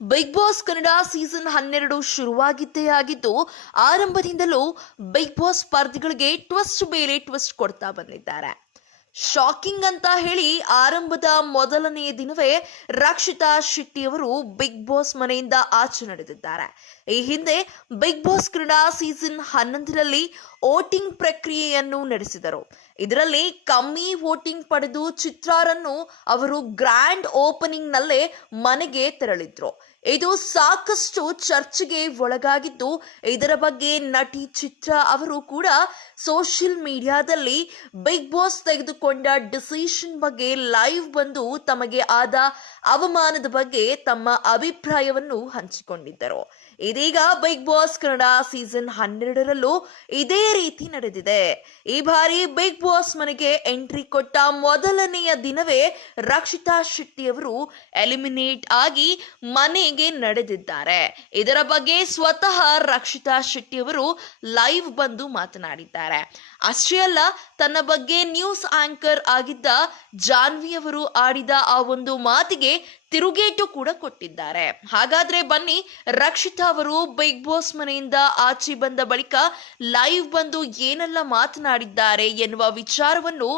Big Boss Kannada season 12 ಶುರುವಾಗಿದ್ದೇ ಆಗಿದ್ದು ಆರಂಭದಿಂದಲೂ big boss ಸ್ಪರ್ಧಿಗಳಿಗೆ twist ಮೇಲೆ twist ಕೊಡ್ತಾ ಬಂದಿದ್ದಾರೆ. ಶಾಕಿಂಗ್ ಅಂತ ಹೇಳಿ ಆರಂಭದ ಮೊದಲನೇ ದಿನವೇ ರಕ್ಷಿತಾ ಶೆಟ್ಟಿ ಅವರು ಬಿಗ್ ಬಾಸ್ ಮನೆಯಿಂದ ಆಚೆ ನಡೆದಿದ್ದಾರೆ. ಈ ಹಿಂದೆ ಬಿಗ್ ಬಾಸ್ ಕನ್ನಡ ಸೀಸನ್ 11ರಲ್ಲಿ ವೋಟಿಂಗ್ ಪ್ರಕ್ರಿಯೆಯನ್ನು ನಡೆಸಿದರು. ಇದರಲ್ಲಿ ಕಮ್ಮಿ ವೋಟಿಂಗ್ ಪಡೆದು ಚಿತ್ರಾರನ್ನು ಅವರು ಗ್ರ್ಯಾಂಡ್ ಓಪನಿಂಗ್ ನಲ್ಲೇ ಮನೆಗೆ ತೆರಳಿದ್ರು. ಇದು ಸಾಕಷ್ಟು ಚರ್ಚೆಗೆ ಒಳಗಾಗಿದ್ದು, ಇದರ ಬಗ್ಗೆ ನಟಿ ಚಿತ್ರ ಅವರು ಕೂಡ ಸೋಷಿಯಲ್ ಮೀಡಿಯಾದಲ್ಲಿ ಬಿಗ್ ಬಾಸ್ ತೆಗೆದುಕೊಂಡ ಡಿಸಿಷನ್ ಬಗ್ಗೆ ಲೈವ್ ಬಂದು ತಮಗೆ ಆದ ಅವಮಾನದ ಬಗ್ಗೆ ತಮ್ಮ ಅಭಿಪ್ರಾಯವನ್ನು ಹಂಚಿಕೊಂಡಿದ್ದರು. ಇದೀಗ ಬಿಗ್ ಬಾಸ್ ಕನ್ನಡ ಸೀಸನ್ 12ರಲ್ಲೂ ಇದೇ ರೀತಿ ನಡೆದಿದೆ. ಈ ಬಾರಿ ಬಿಗ್ ಬಾಸ್ ಮನೆಗೆ ಎಂಟ್ರಿ ಕೊಟ್ಟ ಮೊದಲನೆಯ ದಿನವೇ ರಕ್ಷಿತಾ ಶೆಟ್ಟಿ ಅವರು ಎಲಿಮಿನೇಟ್ ಆಗಿ ಮನೆಗೆ ನಡೆದಿದ್ದಾರೆ. ಇದರ ಬಗ್ಗೆ ಸ್ವತಃ ರಕ್ಷಿತಾ ಶೆಟ್ಟಿ ಅವರು ಲೈವ್ ಬಂದು ಮಾತನಾಡಿದ್ದಾರೆ. ಅಷ್ಟೇ ಅಲ್ಲ, ತನ್ನ ಬಗ್ಗೆ ನ್ಯೂಸ್ ಆಂಕರ್ ಆಗಿದ್ದ ಜಾನ್ವಿ ಅವರು ಆಡಿದ ಆ ಒಂದು ಮಾತಿಗೆ ತಿರುಗೇಟು ಕೂಡ ಕೊಟ್ಟಿದ್ದಾರೆ. ಹಾಗಾದ್ರೆ ಬನ್ನಿ, ರಕ್ಷಿತಾ ಅವರು ಬಿಗ್ ಬಾಸ್ ಮನೆಯಿಂದ ಆಚೆ ಬಂದ ಬಳಿಕ ಲೈವ್ ಬಂದು ಏನೆಲ್ಲ ಮಾತನಾಡಿದ್ದಾರೆ ಎನ್ನುವ ವಿಚಾರವನ್ನು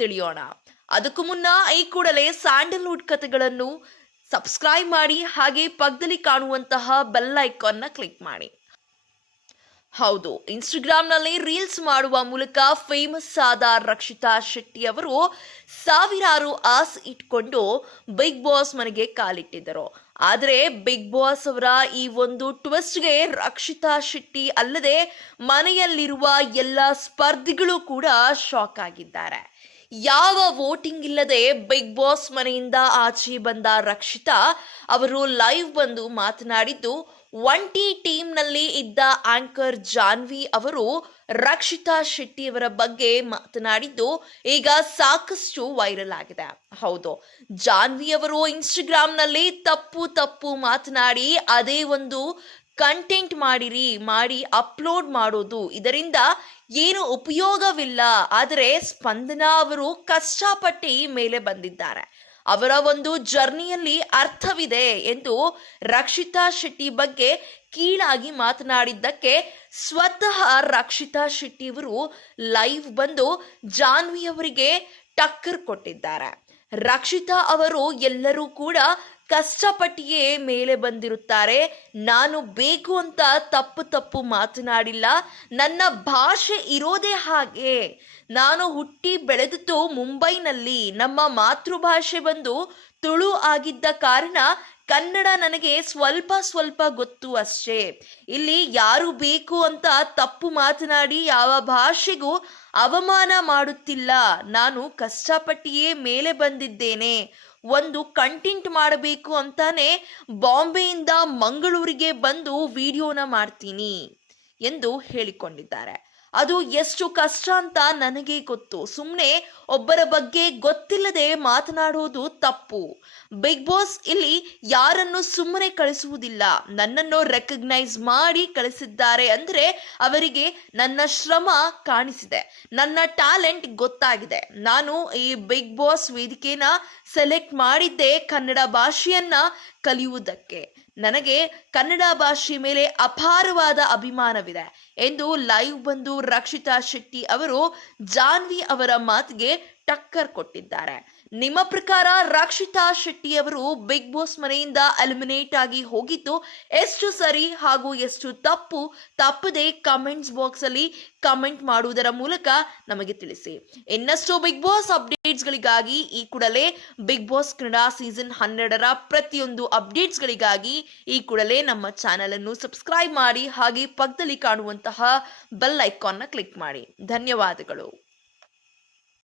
ತಿಳಿಯೋಣ. ಅದಕ್ಕೂ ಮುನ್ನ ಈ ಕೂಡಲೇ ಸ್ಯಾಂಡಲ್ವುಡ್ ಕಥೆಗಳನ್ನು ಸಬ್ಸ್ಕ್ರೈಬ್ ಮಾಡಿ, ಹಾಗೆ ಪಕ್ಕದಲ್ಲಿ ಕಾಣುವಂತಹ ಬೆಲ್ ಐಕಾನ್ನ ಕ್ಲಿಕ್ ಮಾಡಿ. ಹೌದು, ಇನ್ಸ್ಟಾಗ್ರಾಂನಲ್ಲಿ ರೀಲ್ಸ್ ಮಾಡುವ ಮೂಲಕ ಫೇಮಸ್ ಆದ ರಕ್ಷಿತಾ ಶೆಟ್ಟಿ ಅವರು ಸಾವಿರಾರು ಆಸೆ ಇಟ್ಕೊಂಡು ಬಿಗ್ ಬಾಸ್ ಮನೆಗೆ ಕಾಲಿಟ್ಟಿದ್ದರು. ಆದರೆ ಬಿಗ್ ಬಾಸ್ ಅವರ ಈ ಒಂದು ಟ್ವಿಸ್ಟ್ಗೆ ರಕ್ಷಿತಾ ಶೆಟ್ಟಿ ಅಲ್ಲದೆ ಮನೆಯಲ್ಲಿರುವ ಎಲ್ಲ ಸ್ಪರ್ಧಿಗಳು ಕೂಡ ಶಾಕ್ ಆಗಿದ್ದಾರೆ. ಯಾವ ವೋಟಿಂಗ್ ಇಲ್ಲದೆ ಬಿಗ್ ಬಾಸ್ ಮನೆಯಿಂದ ಆಚೆ ಬಂದ ರಕ್ಷಿತಾ ಅವರು ಲೈವ್ ಬಂದು ಮಾತನಾಡಿದ್ದು, ಒಂಟಿ ಟೀಮ್ನಲ್ಲಿ ಇದ್ದ ಆಂಕರ್ ಜಾನ್ವಿ ಅವರು ರಕ್ಷಿತಾ ಶೆಟ್ಟಿ ಅವರ ಬಗ್ಗೆ ಮಾತನಾಡಿದ್ದು ಈಗ ಸಾಕಷ್ಟು ವೈರಲ್ ಆಗಿದೆ. ಹೌದು, ಜಾನ್ವಿ ಅವರು ಇನ್ಸ್ಟಾಗ್ರಾಂನಲ್ಲಿ ತಪ್ಪು ಮಾತನಾಡಿ ಅದೇ ಒಂದು ಕಂಟೆಂಟ್ ಮಾಡಿ ಅಪ್ಲೋಡ್ ಮಾಡೋದು, ಇದರಿಂದ ಏನು ಉಪಯೋಗವಿಲ್ಲ. ಆದರೆ ಸ್ಪಂದನಾ ಅವರು ಕಷ್ಟಪಟ್ಟು ಮೇಲೆ ಬಂದಿದ್ದಾರೆ, ಅವರ ಒಂದು ಜರ್ನಿಯಲ್ಲಿ ಅರ್ಥವಿದೆ ಎಂದು ರಕ್ಷಿತಾ ಶೆಟ್ಟಿ ಬಗ್ಗೆ ಕೀಳಾಗಿ ಮಾತನಾಡಿದ್ದಕ್ಕೆ ಸ್ವತಃ ರಕ್ಷಿತಾ ಶೆಟ್ಟಿ ಅವರು ಲೈವ್ ಬಂದು ಜಾನ್ವಿ ಅವರಿಗೆ ಟಕ್ಕರ್ ಕೊಟ್ಟಿದ್ದಾರೆ. ರಕ್ಷಿತಾ ಅವರು ಎಲ್ಲರೂ ಕೂಡ ಕಷ್ಟಪಟ್ಟಿಯೇ ಮೇಲೆ ಬಂದಿರುತ್ತಾರೆ. ನಾನು ಬೇಕು ಅಂತ ತಪ್ಪು ಮಾತನಾಡಿಲ್ಲ. ನನ್ನ ಭಾಷೆ ಇರೋದೇ ಹಾಗೆ. ನಾನು ಹುಟ್ಟಿ ಬೆಳೆದಿದ್ದು ಮುಂಬೈನಲ್ಲಿ. ನಮ್ಮ ಮಾತೃಭಾಷೆ ಬಂದು ತುಳು ಆಗಿದ್ದ ಕಾರಣ ಕನ್ನಡ ನನಗೆ ಸ್ವಲ್ಪ ಗೊತ್ತು ಅಷ್ಟೇ. ಇಲ್ಲಿ ಯಾರು ಬೇಕು ಅಂತ ತಪ್ಪು ಮಾತನಾಡಿ ಯಾವ ಭಾಷೆಗೂ ಅವಮಾನ ಮಾಡುತ್ತಿಲ್ಲ. ನಾನು ಕಷ್ಟಪಟ್ಟಿಯೇ ಮೇಲೆ ಬಂದಿದ್ದೇನೆ. ಒಂದು ಕಂಟೆಂಟ್ ಮಾಡಬೇಕು ಅಂತಾನೆ ಬಾಂಬೆಯಿಂದ ಮಂಗಳೂರಿಗೆ ಬಂದು ವಿಡಿಯೋನ ಮಾಡ್ತೀನಿ ಎಂದು ಹೇಳಿಕೊಂಡಿದ್ದಾರೆ. ಅದು ಎಷ್ಟು ಕಷ್ಟ ಅಂತ ನನಗೆ ಗೊತ್ತು. ಸುಮ್ಮನೆ ಒಬ್ಬರ ಬಗ್ಗೆ ಗೊತ್ತಿಲ್ಲದೆ ಮಾತನಾಡುವುದು ತಪ್ಪು. ಬಿಗ್ ಬಾಸ್ ಇಲ್ಲಿ ಯಾರನ್ನು ಸುಮ್ಮನೆ ಕಳಿಸುವುದಿಲ್ಲ. ನನ್ನನ್ನು ರೆಕಗ್ನೈಸ್ ಮಾಡಿ ಕಳಿಸಿದ್ದಾರೆ ಅಂದ್ರೆ ಅವರಿಗೆ ನನ್ನ ಶ್ರಮ ಕಾಣಿಸಿದೆ, ನನ್ನ ಟ್ಯಾಲೆಂಟ್ ಗೊತ್ತಾಗಿದೆ. ನಾನು ಈ ಬಿಗ್ ಬಾಸ್ ವೇದಿಕೆನ ಸೆಲೆಕ್ಟ್ ಮಾಡಿದ್ದೆ ಕನ್ನಡ ಭಾಷೆಯನ್ನ ಕಲಿಯುವುದಕ್ಕೆ. ನನಗೆ ಕನ್ನಡ ಭಾಷೆ ಮೇಲೆ ಅಪಾರವಾದ ಅಭಿಮಾನವಿದೆ ಎಂದು ಲೈವ್ ಬಂದು ರಕ್ಷಿತಾ ಶೆಟ್ಟಿ ಅವರು ಜಾನ್ವಿ ಅವರ ಮಾತಿಗೆ ಟಕ್ಕರ್ ಕೊಟ್ಟಿದ್ದಾರೆ. ನಿಮ್ಮ ಪ್ರಕಾರ ರಕ್ಷಿತಾ ಶೆಟ್ಟಿ ಅವರು ಬಿಗ್ ಬಾಸ್ ಮನೆಯಿಂದ ಎಲಿಮಿನೇಟ್ ಆಗಿ ಹೋಗಿದ್ದು ಎಷ್ಟು ಸರಿ ಹಾಗೂ ಎಷ್ಟು ತಪ್ಪದೆ ಕಮೆಂಟ್ಸ್ ಬಾಕ್ಸ್ ಅಲ್ಲಿ ಕಮೆಂಟ್ ಮಾಡುವುದರ ಮೂಲಕ ನಮಗೆ ತಿಳಿಸಿ. ಇನ್ನಷ್ಟು ಬಿಗ್ ಬಾಸ್ ಅಪ್ಡೇಟ್ಸ್ಗಳಿಗಾಗಿ ಈ ಕೂಡಲೇ ಬಿಗ್ ಬಾಸ್ ಕನ್ನಡ ಸೀಸನ್ 12ರ ಪ್ರತಿಯೊಂದು ಅಪ್ಡೇಟ್ಸ್ಗಳಿಗಾಗಿ ಈ ಕೂಡಲೇ ನಮ್ಮ ಚಾನೆಲ್ ಅನ್ನು ಸಬ್ಸ್ಕ್ರೈಬ್ ಮಾಡಿ, ಹಾಗೆ ಪಕ್ಕದಲ್ಲಿ ಕಾಣುವಂತಹ ಬೆಲ್ ಐಕಾನ್ನ ಕ್ಲಿಕ್ ಮಾಡಿ. ಧನ್ಯವಾದಗಳು.